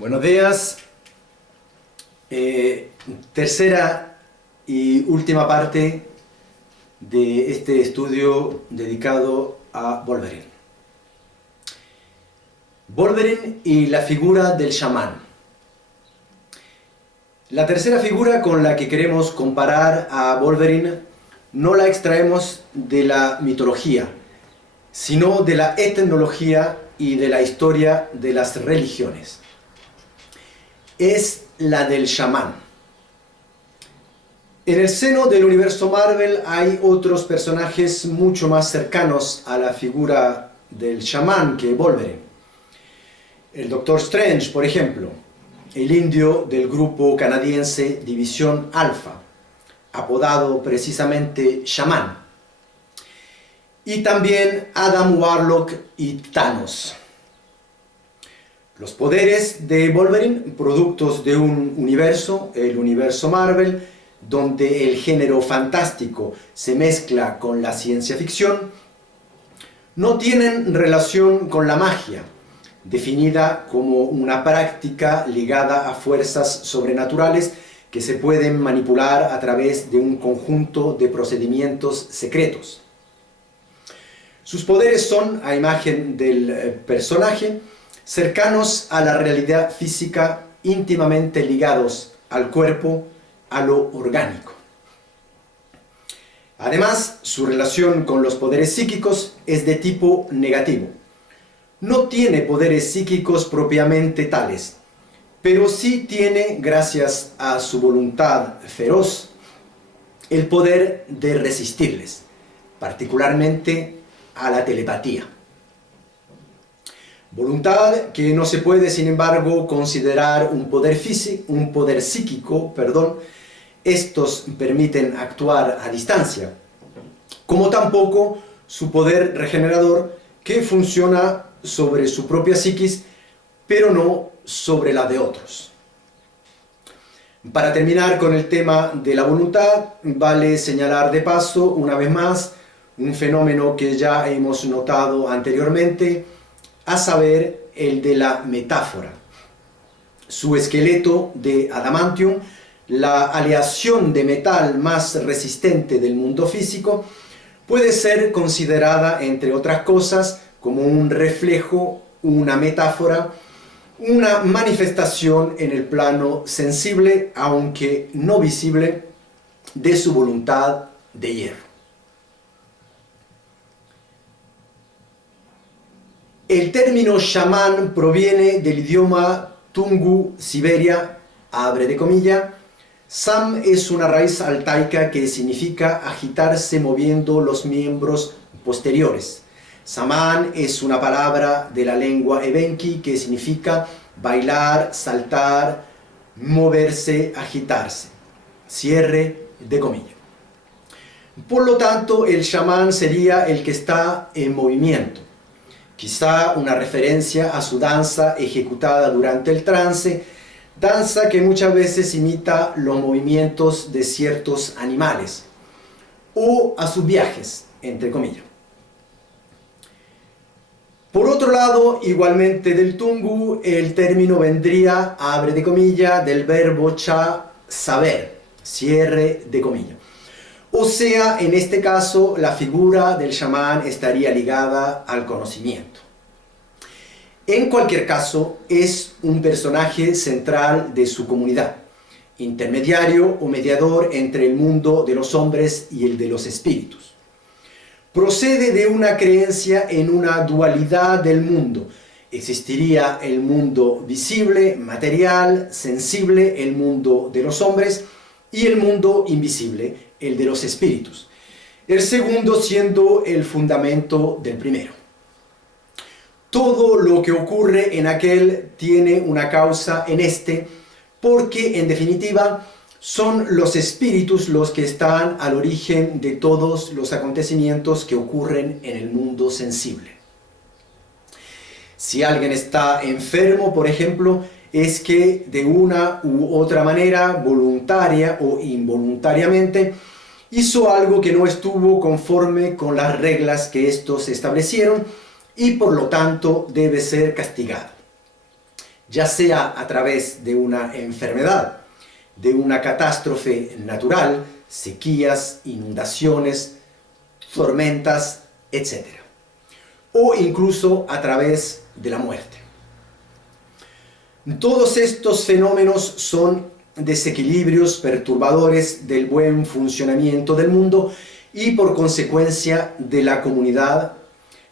Buenos días. Tercera y última parte de este estudio dedicado a Wolverine. Wolverine y la figura del chamán. La tercera figura con la que queremos comparar a Wolverine no la extraemos de la mitología, sino de la etnología y de la historia de las religiones. Es la del chamán. En el seno del universo Marvel hay otros personajes mucho más cercanos a la figura del chamán que Wolverine. El Doctor Strange, por ejemplo, el indio del grupo canadiense División Alpha, apodado precisamente chamán. Y también Adam Warlock y Thanos. Los poderes de Wolverine, productos de un universo, el universo Marvel, donde el género fantástico se mezcla con la ciencia ficción, no tienen relación con la magia, definida como una práctica ligada a fuerzas sobrenaturales que se pueden manipular a través de un conjunto de procedimientos secretos. Sus poderes son, a imagen del personaje, cercanos a la realidad física, íntimamente ligados al cuerpo, a lo orgánico. Además, su relación con los poderes psíquicos es de tipo negativo. No tiene poderes psíquicos propiamente tales, pero sí tiene, gracias a su voluntad feroz, el poder de resistirles, particularmente a la telepatía. Voluntad que no se puede, sin embargo, considerar un poder psíquico. Estos permiten actuar a distancia, como tampoco su poder regenerador, que funciona sobre su propia psiquis, pero no sobre la de otros. Para terminar con el tema de la voluntad, vale señalar de paso, una vez más, un fenómeno que ya hemos notado anteriormente, a saber, el de la metáfora. Su esqueleto de adamantium, la aleación de metal más resistente del mundo físico, puede ser considerada, entre otras cosas, como un reflejo, una metáfora, una manifestación en el plano sensible, aunque no visible, de su voluntad de hierro. El término chamán proviene del idioma Tungu Siberia, abre de comilla. Sam es una raíz altaica que significa agitarse moviendo los miembros posteriores. Samán es una palabra de la lengua evenki que significa bailar, saltar, moverse, agitarse. Cierre de comilla. Por lo tanto, el chamán sería el que está en movimiento. Quizá una referencia a su danza ejecutada durante el trance, danza que muchas veces imita los movimientos de ciertos animales, o a sus viajes, entre comillas. Por otro lado, igualmente del Tungu, el término vendría, abre de comillas, del verbo cha, saber, cierre de comillas. O sea, en este caso, la figura del chamán estaría ligada al conocimiento. En cualquier caso, es un personaje central de su comunidad, intermediario o mediador entre el mundo de los hombres y el de los espíritus. Procede de una creencia en una dualidad del mundo. Existiría el mundo visible, material, sensible, el mundo de los hombres, y el mundo invisible, el de los espíritus. El segundo siendo el fundamento del primero. Todo lo que ocurre en aquel tiene una causa en este, porque en definitiva son los espíritus los que están al origen de todos los acontecimientos que ocurren en el mundo sensible. Si alguien está enfermo, por ejemplo, es que de una u otra manera, voluntaria o involuntariamente, hizo algo que no estuvo conforme con las reglas que estos establecieron y por lo tanto debe ser castigado. ya sea a través de una enfermedad, de una catástrofe natural, sequías, inundaciones, tormentas, etc. O incluso a través de la muerte. Todos estos fenómenos son desequilibrios perturbadores del buen funcionamiento del mundo y por consecuencia de la comunidad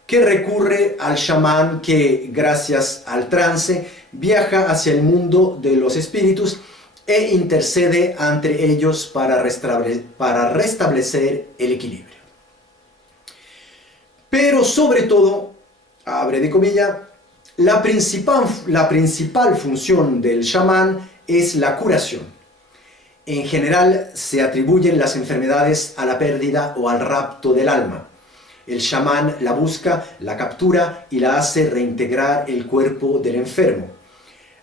que recurre al chamán que, gracias al trance, viaja hacia el mundo de los espíritus e intercede ante ellos para restablecer el equilibrio. Pero sobre todo, abre de comillas, la principal función del chamán es la curación. En general se atribuyen las enfermedades a la pérdida o al rapto del alma. El chamán la busca, la captura y la hace reintegrar el cuerpo del enfermo.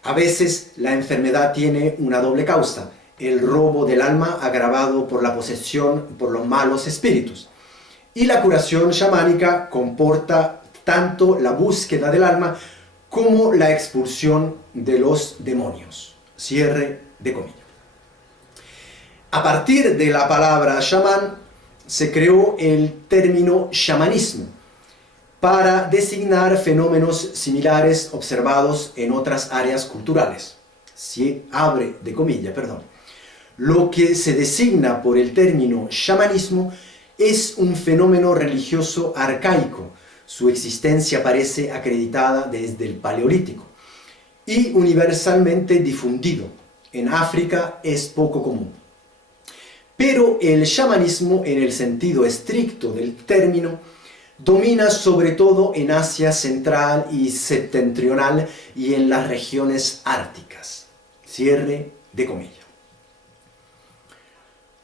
A veces la enfermedad tiene una doble causa, el robo del alma agravado por la posesión por los malos espíritus. Y la curación chamánica comporta tanto la búsqueda del alma como la expulsión de los demonios. Cierre de comillas. A partir de la palabra chamán se creó el término chamanismo para designar fenómenos similares observados en otras áreas culturales. Abre de comillas, perdón. Lo que se designa por el término chamanismo es un fenómeno religioso arcaico. Su existencia parece acreditada desde el Paleolítico y universalmente difundido. En África es poco común. Pero el chamanismo, en el sentido estricto del término, domina sobre todo en Asia Central y Septentrional y en las regiones árticas. Cierre de comillas.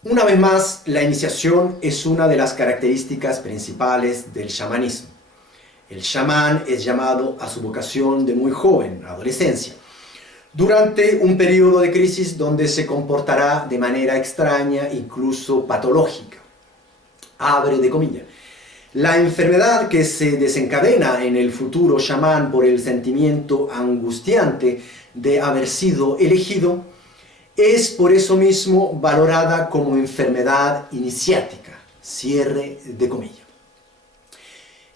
Una vez más, la iniciación es una de las características principales del chamanismo. El chamán es llamado a su vocación de muy joven, adolescencia, durante un periodo de crisis donde se comportará de manera extraña, incluso patológica. Abre de comillas. La enfermedad que se desencadena en el futuro chamán por el sentimiento angustiante de haber sido elegido es por eso mismo valorada como enfermedad iniciática. Cierre de comillas.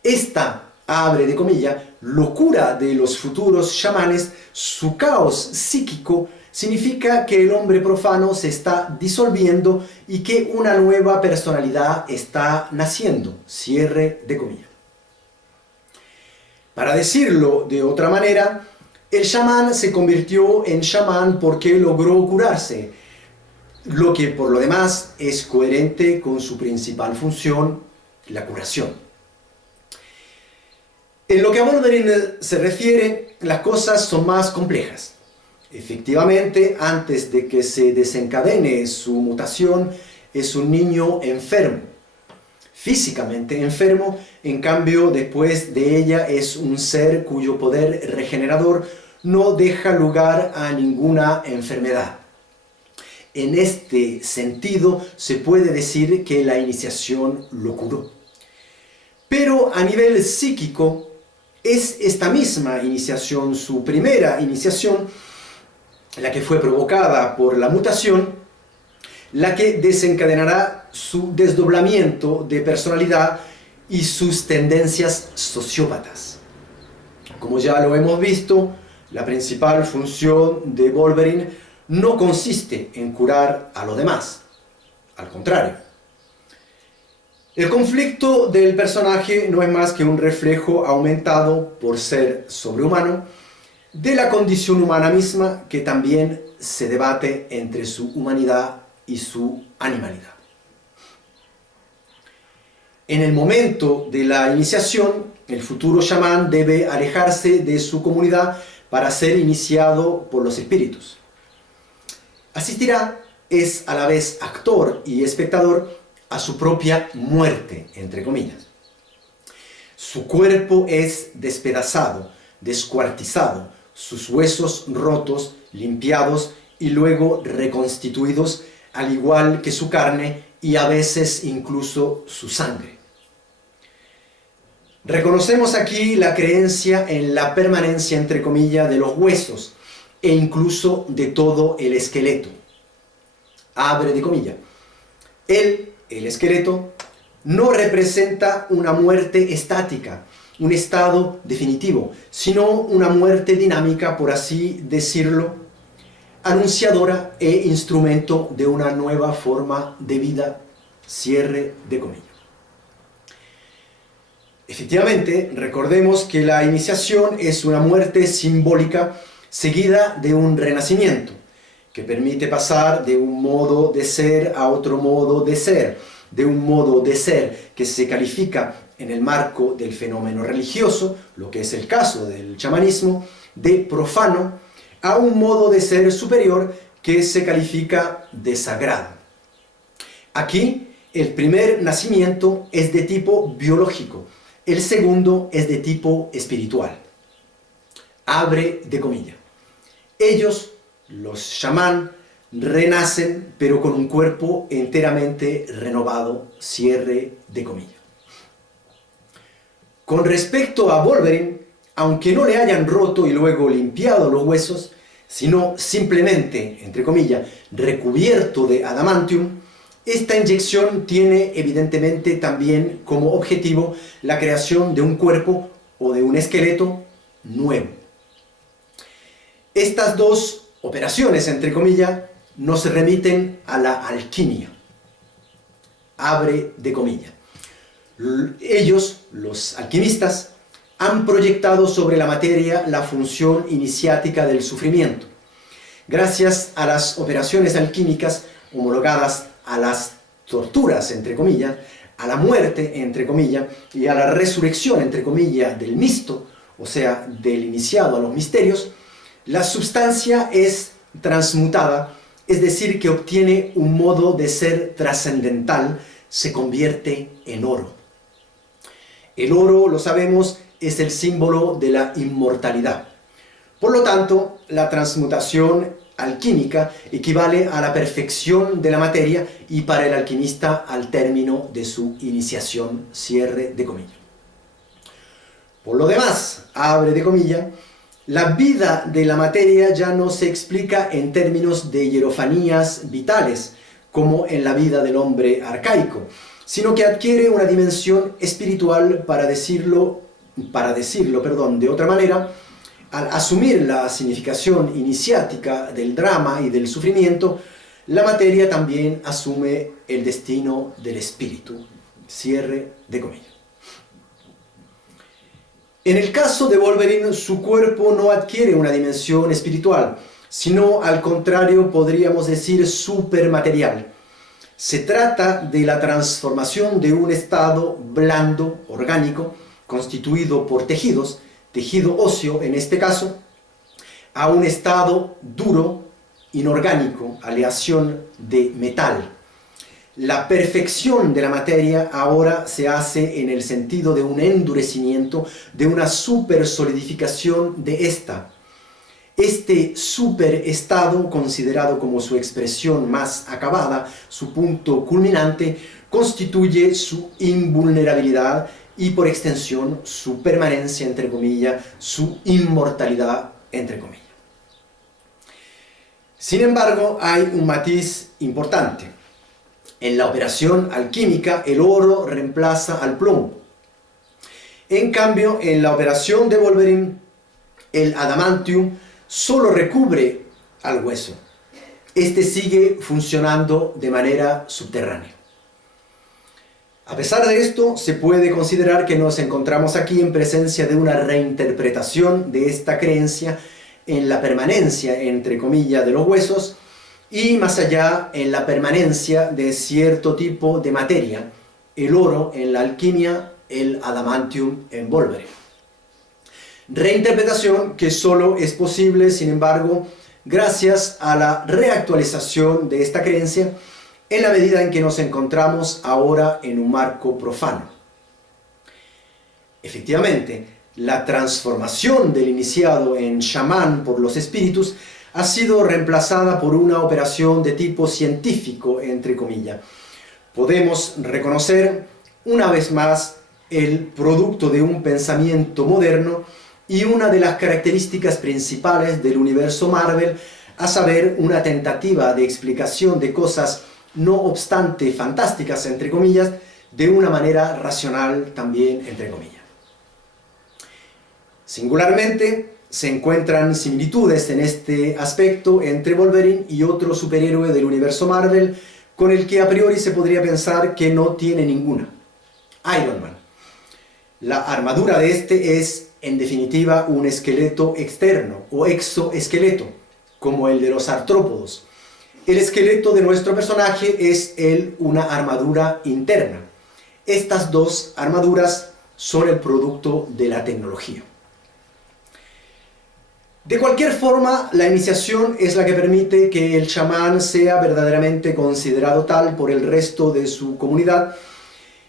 Esta, abre de comillas, locura de los futuros chamanes, su caos psíquico, significa que el hombre profano se está disolviendo y que una nueva personalidad está naciendo. Cierre de comillas. Para decirlo de otra manera, el chamán se convirtió en chamán porque logró curarse, lo que por lo demás es coherente con su principal función, la curación. En lo que a Wolverine se refiere, las cosas son más complejas. Efectivamente, antes de que se desencadene su mutación, es un niño enfermo, físicamente enfermo. En cambio, después de ella es un ser cuyo poder regenerador no deja lugar a ninguna enfermedad. En este sentido, se puede decir que la iniciación lo curó. Pero a nivel psíquico, es esta misma iniciación, su primera iniciación, la que fue provocada por la mutación, la que desencadenará su desdoblamiento de personalidad y sus tendencias sociópatas. Como ya lo hemos visto, la principal función de Wolverine no consiste en curar a los demás, al contrario. El conflicto del personaje no es más que un reflejo aumentado por ser sobrehumano de la condición humana misma, que también se debate entre su humanidad y su animalidad. En el momento de la iniciación, el futuro chamán debe alejarse de su comunidad para ser iniciado por los espíritus. Asistirá, es a la vez actor y espectador, a su propia muerte, entre comillas. Su cuerpo es despedazado, descuartizado, sus huesos rotos, limpiados y luego reconstituidos, al igual que su carne y a veces incluso su sangre. Reconocemos aquí la creencia en la permanencia, entre comillas, de los huesos, e incluso de todo el esqueleto. Abre de comillas. El esqueleto, no representa una muerte estática, un estado definitivo, sino una muerte dinámica, por así decirlo, anunciadora e instrumento de una nueva forma de vida. Cierre de comillas. Efectivamente, recordemos que la iniciación es una muerte simbólica seguida de un renacimiento, que permite pasar de un modo de ser a otro modo de ser, de un modo de ser que se califica en el marco del fenómeno religioso, lo que es el caso del chamanismo, de profano, a un modo de ser superior que se califica de sagrado. Aquí, el primer nacimiento es de tipo biológico, el segundo es de tipo espiritual. Abre de comillas. Ellos, los chamán, renacen, pero con un cuerpo enteramente renovado. Cierre de comillas. Con respecto a Wolverine, aunque no le hayan roto y luego limpiado los huesos, sino simplemente, entre comillas, recubierto de adamantium, esta inyección tiene evidentemente también como objetivo la creación de un cuerpo o de un esqueleto nuevo. Estas dos operaciones, entre comillas, nos remiten a la alquimia. Abre de comillas. Ellos, los alquimistas, han proyectado sobre la materia la función iniciática del sufrimiento. Gracias a las operaciones alquímicas homologadas a las torturas, entre comillas, a la muerte, entre comillas, y a la resurrección, entre comillas, del misto, o sea, del iniciado a los misterios, la sustancia es transmutada, es decir, que obtiene un modo de ser trascendental, se convierte en oro. El oro, lo sabemos, es el símbolo de la inmortalidad. Por lo tanto, la transmutación alquímica equivale a la perfección de la materia y para el alquimista al término de su iniciación. Cierre de comillas. Por lo demás, abre de comillas, la vida de la materia ya no se explica en términos de hierofanías vitales, como en la vida del hombre arcaico, sino que adquiere una dimensión espiritual, para decirlo de otra manera. Al asumir la significación iniciática del drama y del sufrimiento, la materia también asume el destino del espíritu. Cierre de comillas. En el caso de Wolverine, su cuerpo no adquiere una dimensión espiritual, sino al contrario, podríamos decir supermaterial. Se trata de la transformación de un estado blando, orgánico, constituido por tejidos, tejido óseo en este caso, a un estado duro, inorgánico, aleación de metal. La perfección de la materia ahora se hace en el sentido de un endurecimiento, de una supersolidificación de esta. Este superestado, considerado como su expresión más acabada, su punto culminante, constituye su invulnerabilidad y por extensión su permanencia, entre comillas, su inmortalidad, entre comillas. Sin embargo, hay un matiz importante. En la operación alquímica, el oro reemplaza al plomo. En cambio, en la operación de Wolverine, el adamantium solo recubre al hueso. Este sigue funcionando de manera subterránea. A pesar de esto, se puede considerar que nos encontramos aquí en presencia de una reinterpretación de esta creencia en la permanencia, entre comillas, de los huesos, y más allá en la permanencia de cierto tipo de materia, el oro en la alquimia, el adamantium en Wolverine. Reinterpretación que solo es posible, sin embargo, gracias a la reactualización de esta creencia en la medida en que nos encontramos ahora en un marco profano. Efectivamente, la transformación del iniciado en chamán por los espíritus ha sido reemplazada por una operación de tipo científico, entre comillas. Podemos reconocer una vez más el producto de un pensamiento moderno y una de las características principales del universo Marvel, a saber, una tentativa de explicación de cosas no obstante fantásticas, entre comillas, de una manera racional también, entre comillas. Singularmente, se encuentran similitudes en este aspecto entre Wolverine y otro superhéroe del universo Marvel, con el que a priori se podría pensar que no tiene ninguna: Iron Man. La armadura de este es, en definitiva, un esqueleto externo o exoesqueleto, como el de los artrópodos. El esqueleto de nuestro personaje es una armadura interna. Estas dos armaduras son el producto de la tecnología. De cualquier forma, la iniciación es la que permite que el chamán sea verdaderamente considerado tal por el resto de su comunidad,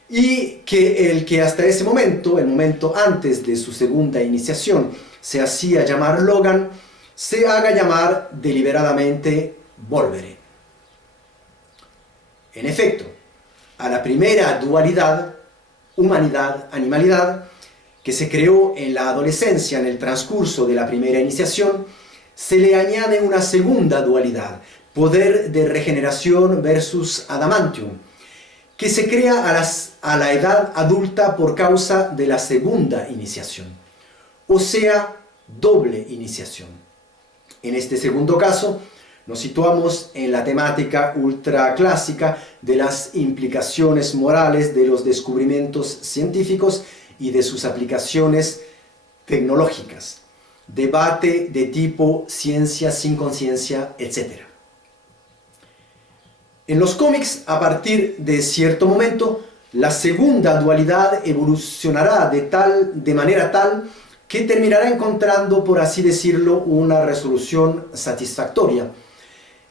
y que el que hasta ese momento, el momento antes de su segunda iniciación, se hacía llamar Logan, se haga llamar deliberadamente Wolverine. En efecto, a la primera dualidad, humanidad-animalidad, que se creó en la adolescencia en el transcurso de la primera iniciación, se le añade una segunda dualidad, poder de regeneración versus adamantium, que se crea a la edad adulta por causa de la segunda iniciación, o sea, doble iniciación. En este segundo caso, nos situamos en la temática ultraclásica de las implicaciones morales de los descubrimientos científicos y de sus aplicaciones tecnológicas, debate de tipo ciencia sin conciencia, etc. En los cómics, a partir de cierto momento, la segunda dualidad evolucionará de manera tal que terminará encontrando, por así decirlo, una resolución satisfactoria,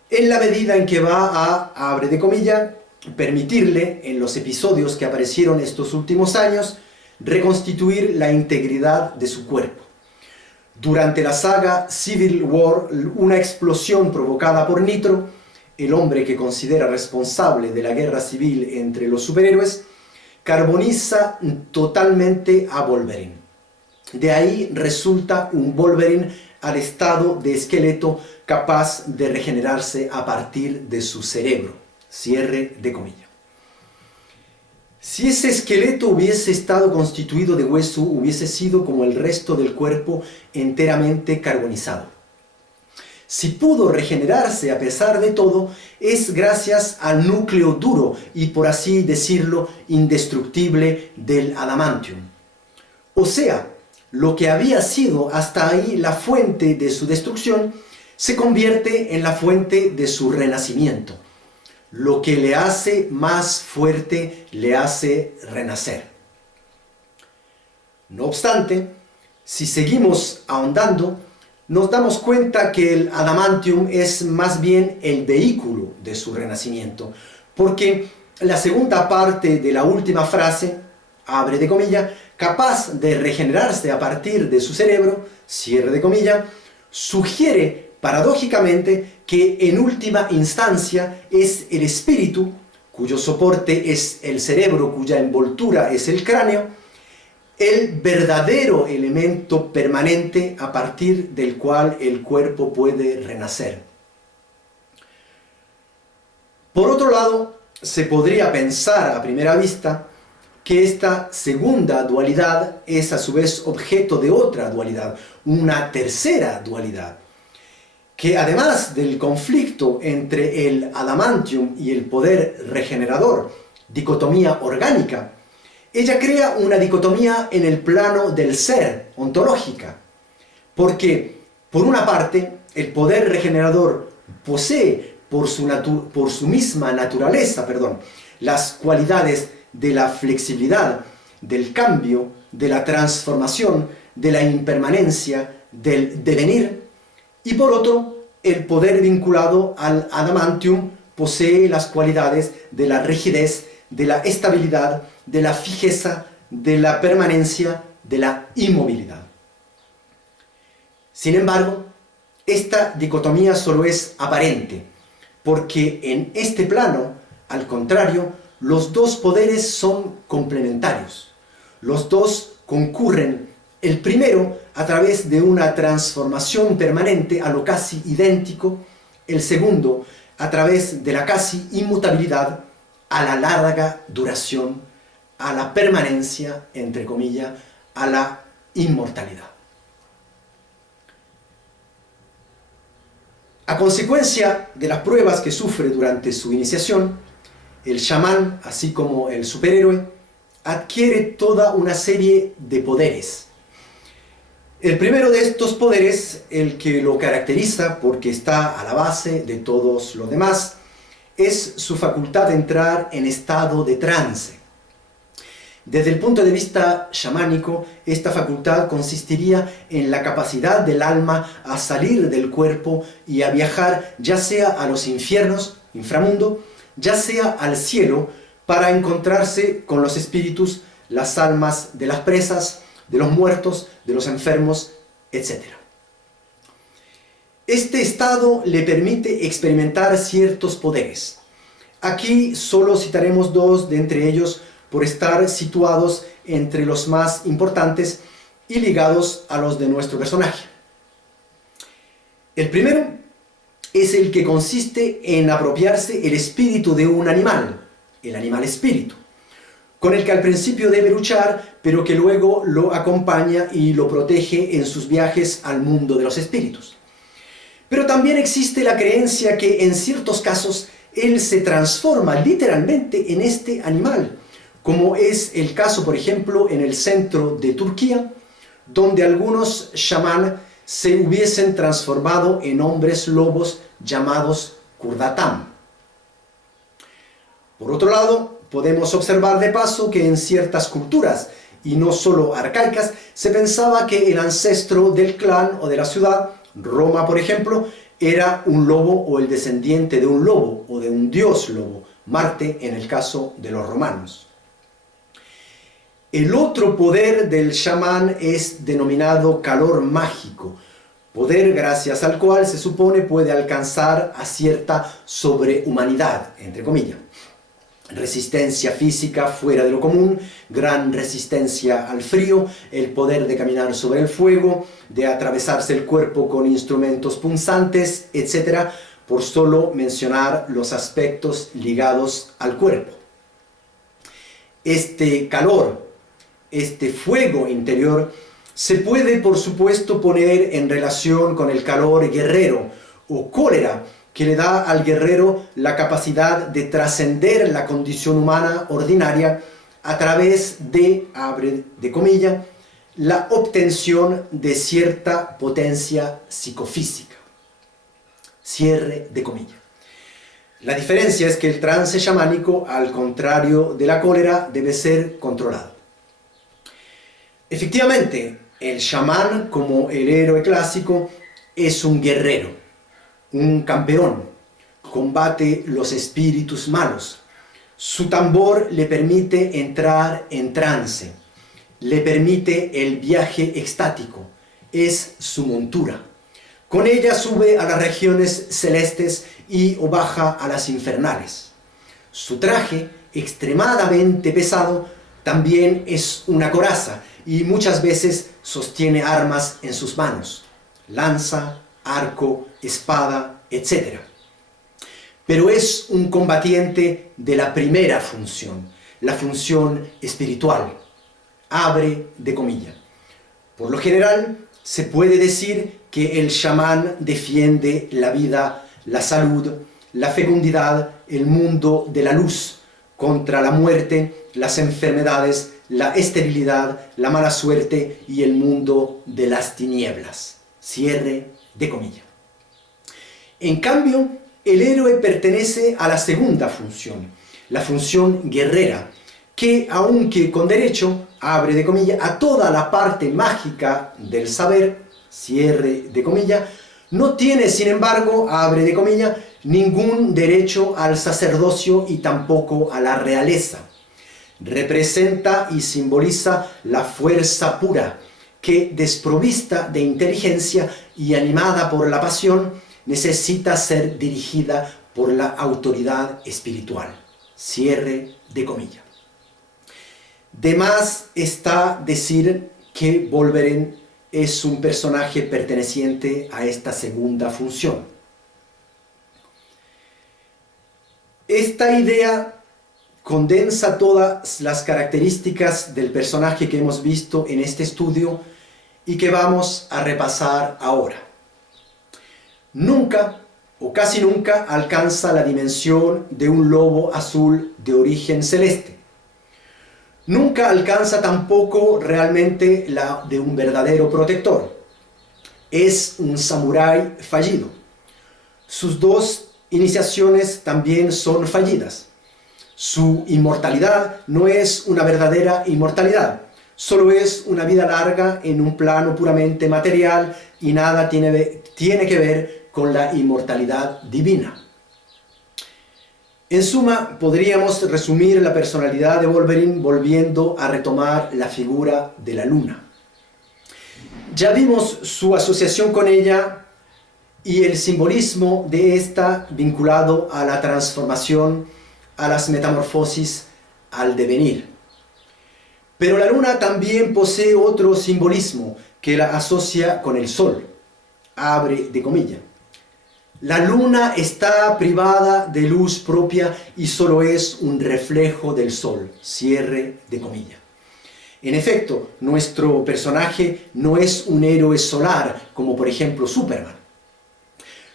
en la medida en que va a, abre de comillas, permitirle, en los episodios que aparecieron estos últimos años, reconstituir la integridad de su cuerpo. Durante la saga Civil War, una explosión provocada por Nitro, el hombre que considera responsable de la guerra civil entre los superhéroes, carboniza totalmente a Wolverine. De ahí resulta un Wolverine al estado de esqueleto capaz de regenerarse a partir de su cerebro. Cierre de comillas. Si ese esqueleto hubiese estado constituido de hueso, hubiese sido como el resto del cuerpo, enteramente carbonizado. Si pudo regenerarse a pesar de todo, es gracias al núcleo duro y, por así decirlo, indestructible del adamantium. O sea, lo que había sido hasta ahí la fuente de su destrucción, se convierte en la fuente de su renacimiento. Lo que le hace más fuerte le hace renacer. No obstante, si seguimos ahondando, nos damos cuenta que el adamantium es más bien el vehículo de su renacimiento, porque la segunda parte de la última frase, abre de comillas, capaz de regenerarse a partir de su cerebro, cierre de comillas, sugiere paradójicamente que en última instancia es el espíritu, cuyo soporte es el cerebro, cuya envoltura es el cráneo, el verdadero elemento permanente a partir del cual el cuerpo puede renacer. Por otro lado, se podría pensar a primera vista que esta segunda dualidad es a su vez objeto de otra dualidad, una tercera dualidad, que además del conflicto entre el adamantium y el poder regenerador, dicotomía orgánica, ella crea una dicotomía en el plano del ser, ontológica, porque, por una parte, el poder regenerador posee por su misma naturaleza, las cualidades de la flexibilidad, del cambio, de la transformación, de la impermanencia, del devenir, y por otro, el poder vinculado al adamantium posee las cualidades de la rigidez, de la estabilidad, de la fijeza, de la permanencia, de la inmovilidad. Sin embargo, esta dicotomía solo es aparente, porque en este plano, al contrario, los dos poderes son complementarios. Los dos concurren, el primero a través de una transformación permanente a lo casi idéntico, el segundo a través de la casi inmutabilidad a la larga duración, a la permanencia, entre comillas, a la inmortalidad. A consecuencia de las pruebas que sufre durante su iniciación, el chamán, así como el superhéroe, adquiere toda una serie de poderes. El primero de estos poderes, el que lo caracteriza porque está a la base de todos los demás, es su facultad de entrar en estado de trance. Desde el punto de vista chamánico, esta facultad consistiría en la capacidad del alma a salir del cuerpo y a viajar ya sea a los infiernos, inframundo, ya sea al cielo, para encontrarse con los espíritus, las almas de las presas, de los muertos, de los enfermos, etc. Este estado le permite experimentar ciertos poderes. Aquí solo citaremos dos de entre ellos por estar situados entre los más importantes y ligados a los de nuestro personaje. El primero es el que consiste en apropiarse el espíritu de un animal, el animal espíritu, con el que al principio debe luchar, pero que luego lo acompaña y lo protege en sus viajes al mundo de los espíritus. Pero también existe la creencia que en ciertos casos él se transforma literalmente en este animal, como es el caso, por ejemplo, en el centro de Turquía, donde algunos chamán se hubiesen transformado en hombres lobos llamados kurdatam. Por otro lado, podemos observar de paso que en ciertas culturas, y no solo arcaicas, se pensaba que el ancestro del clan o de la ciudad, Roma por ejemplo, era un lobo o el descendiente de un lobo o de un dios lobo, Marte en el caso de los romanos. El otro poder del chamán es denominado calor mágico, poder gracias al cual se supone puede alcanzar a cierta sobrehumanidad, entre comillas. Resistencia física fuera de lo común, gran resistencia al frío, el poder de caminar sobre el fuego, de atravesarse el cuerpo con instrumentos punzantes, etc., por solo mencionar los aspectos ligados al cuerpo. Este calor, este fuego interior, se puede por supuesto poner en relación con el calor guerrero o cólera, que le da al guerrero la capacidad de trascender la condición humana ordinaria a través de, abre de comillas, la obtención de cierta potencia psicofísica. Cierre de comillas. La diferencia es que el trance chamánico, al contrario de la cólera, debe ser controlado. Efectivamente, el chamán, como el héroe clásico, es un guerrero, un campeón, combate los espíritus malos. Su tambor le permite entrar en trance, le permite el viaje extático, es su montura. Con ella sube a las regiones celestes y o baja a las infernales. Su traje, extremadamente pesado, también es una coraza y muchas veces sostiene armas en sus manos, lanza, arco, espada, etc. Pero es un combatiente de la primera función, la función espiritual, abre de comillas. Por lo general, se puede decir que el chamán defiende la vida, la salud, la fecundidad, el mundo de la luz, contra la muerte, las enfermedades, la esterilidad, la mala suerte y el mundo de las tinieblas. Cierre de comillas. En cambio, el héroe pertenece a la segunda función, la función guerrera, que aunque con derecho, abre de comillas, a toda la parte mágica del saber, cierre de comillas, no tiene, sin embargo, abre de comillas, ningún derecho al sacerdocio y tampoco a la realeza. Representa y simboliza la fuerza pura, que desprovista de inteligencia y animada por la pasión, necesita ser dirigida por la autoridad espiritual. Cierre de comillas. De más está decir que Wolverine es un personaje perteneciente a esta segunda función. Esta idea condensa todas las características del personaje que hemos visto en este estudio y que vamos a repasar ahora. Nunca o casi nunca alcanza la dimensión de un lobo azul de origen celeste. Nunca alcanza tampoco realmente la de un verdadero protector. Es un samurái fallido. Sus dos iniciaciones también son fallidas. Su inmortalidad no es una verdadera inmortalidad, solo es una vida larga en un plano puramente material y nada tiene que ver con la inmortalidad divina. En suma, podríamos resumir la personalidad de Wolverine volviendo a retomar la figura de la luna. Ya vimos su asociación con ella y el simbolismo de esta vinculado a la transformación, a las metamorfosis, al devenir. Pero la luna también posee otro simbolismo que la asocia con el sol. Abre de comillas. La luna está privada de luz propia y solo es un reflejo del sol. Cierre de comillas. En efecto, nuestro personaje no es un héroe solar como por ejemplo Superman.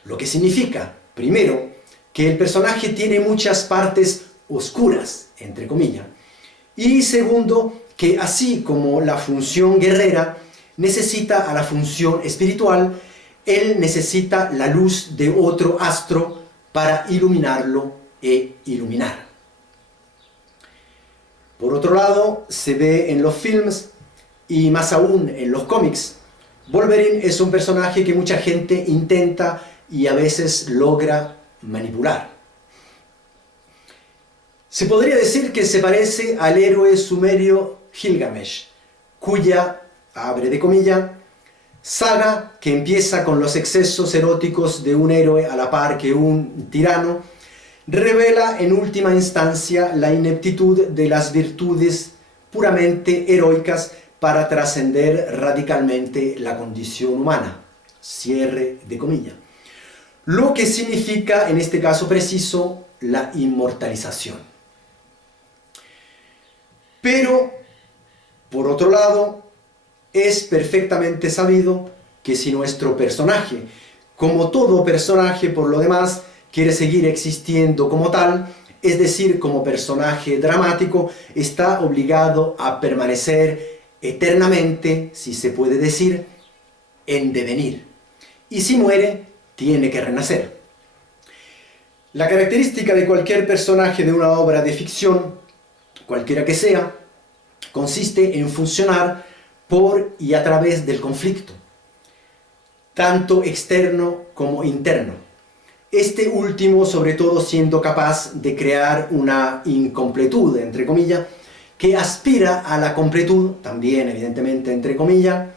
Lo que significa, primero, que el personaje tiene muchas partes oscuras, entre comillas. Y segundo, que así como la función guerrera necesita a la función espiritual, él necesita la luz de otro astro para iluminarlo e iluminar. Por otro lado, se ve en los films y más aún en los cómics, Wolverine es un personaje que mucha gente intenta y a veces logra manipular. Se podría decir que se parece al héroe sumerio Gilgamesh, cuya, abre de comillas, saga, que empieza con los excesos eróticos de un héroe a la par que un tirano, revela en última instancia la ineptitud de las virtudes puramente heroicas para trascender radicalmente la condición humana. Cierre de comillas. Lo que significa, en este caso preciso, la inmortalización. Pero, por otro lado, es perfectamente sabido que si nuestro personaje, como todo personaje por lo demás, quiere seguir existiendo como tal, es decir, como personaje dramático, está obligado a permanecer eternamente, si se puede decir, en devenir. Y si muere, tiene que renacer. La característica de cualquier personaje de una obra de ficción, cualquiera que sea, consiste en funcionar por y a través del conflicto, tanto externo como interno. Este último, sobre todo, siendo capaz de crear una incompletud, entre comillas, que aspira a la completud, también evidentemente entre comillas,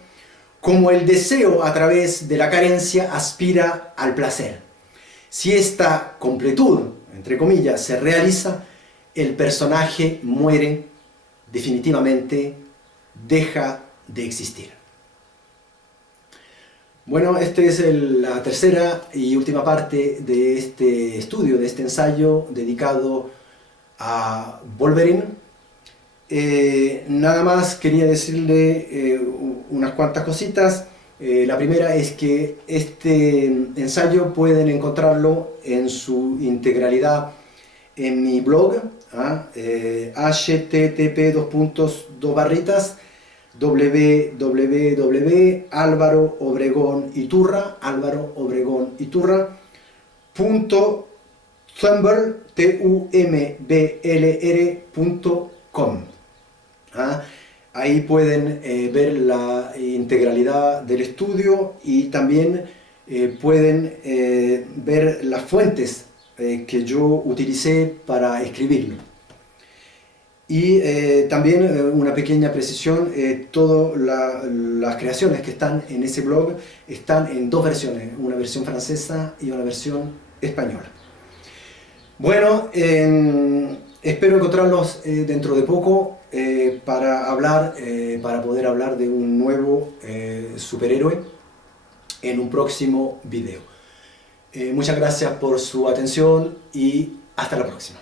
como el deseo a través de la carencia aspira al placer. Si esta completud, entre comillas, se realiza, el personaje muere definitivamente, deja de existir. Bueno, esta es la tercera y última parte de este estudio, de este ensayo dedicado a Wolverine. Nada más quería decirle unas cuantas cositas. La primera es que este ensayo pueden encontrarlo en su integralidad en mi blog, http:// www.alvaroobregoniturra.tumblr.com. Ahí pueden ver la integralidad del estudio y también pueden ver las fuentes que yo utilicé para escribirlo. Y también una pequeña precisión, todas las creaciones que están en ese blog están en dos versiones, una versión francesa y una versión española. Bueno, espero encontrarlos dentro de poco. para poder hablar de un nuevo superhéroe en un próximo video. Muchas gracias por su atención y hasta la próxima.